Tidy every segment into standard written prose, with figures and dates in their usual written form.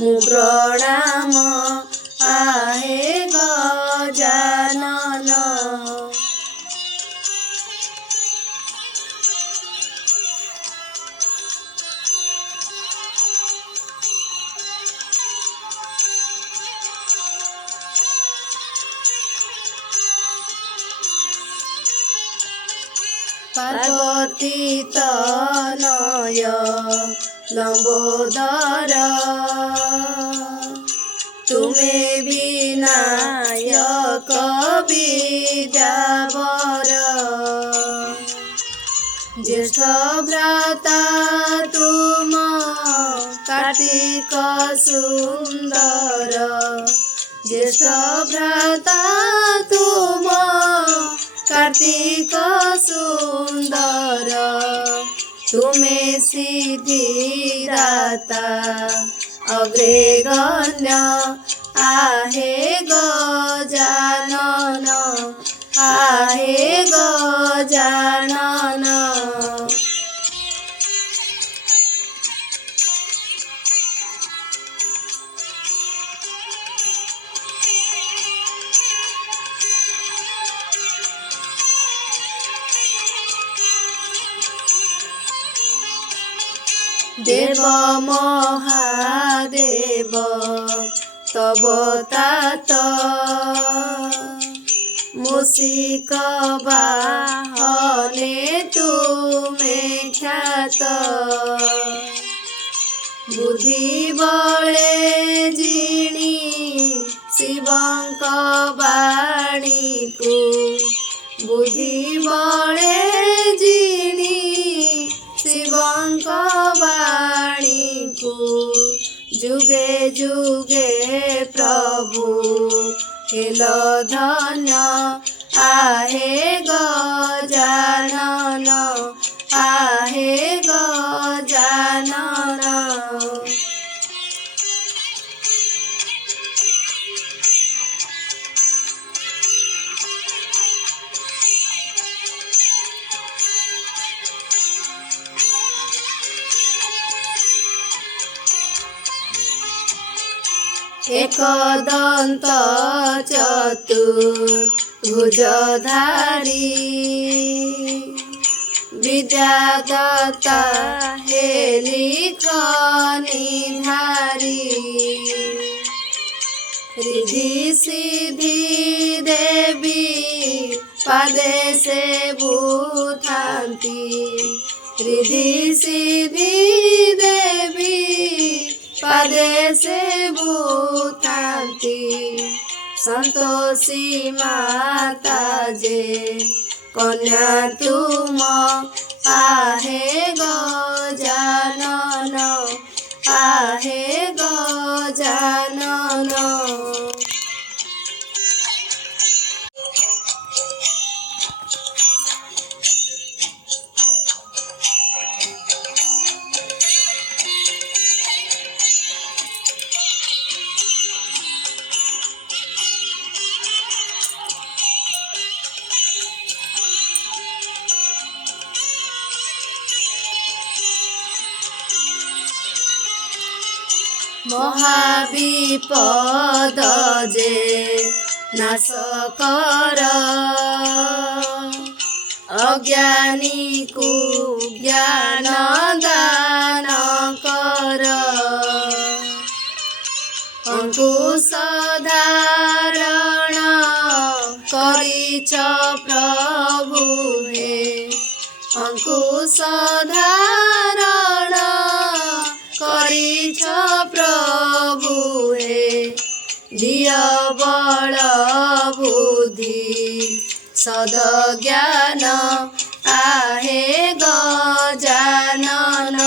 मु प्रणाम आहे गजानन। पार्वती तनय लंबोदर तुमे विनायक विद्यावर। ज्येष्ठ भ्राता तुम कार्तिक सुंदर। ज्येष्ठ भ्राता तुम कार्तिक सुंदर। तुमे सिद्धिदाता अग्रगण्य आहे गजानन आहे गजानन। देव महादेव तव तात मूषिक वाहने तुमे ख्यात। बुद्धि बळे जिणी शिवंक वाणी को। बुद्धि बळे जिणी शिवंक वाणी को। जुगे जुगे प्रभु हेल धन्य आहे गजानन आहे गजानन। एकदंत चतुर्भुजधारी विद्यादाता हेलिखनिधारी। रिद्धि सिद्धि देवी पादे से भूतांती। रिद्धि सिद्धि देवी पादे से भूतांती। संतोषी माता जे कन्या तुम आहे गजानन आहे गजानन। महाविपद जे नाश कर अज्ञानी को ज्ञान दान कर। अंकुश धारण करिच प्रभु हे। अंकुश धारण करिछ प्रभु हे। दिय बल बुद्धि सद्ज्ञान आहे गजानन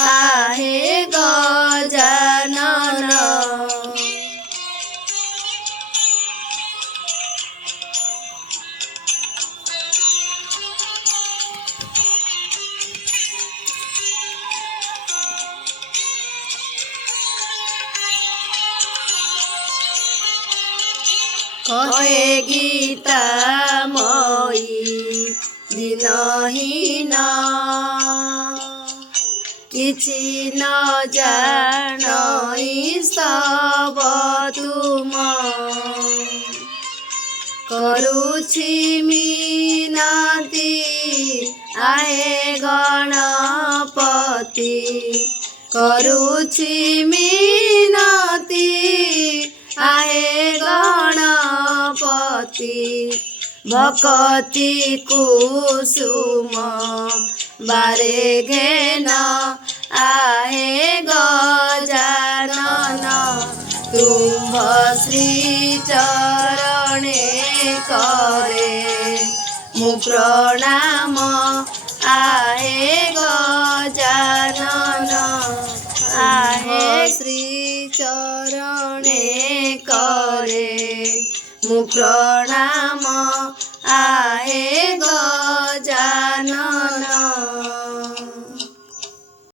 आहे गजानन। कहे गीता मई दिनहीन किछि न जानै କରୁଛି ମିନତି आहे गणपति କରୁଛି ମିନତି आहे गणपति भक्ति कुसुम बारे घेन आहे गजानन तुम्भ श्री चरणे करे मु प्रणाम आहे गजानन आहे श्री चरणे करे मु प्रणाम आहे गजानन।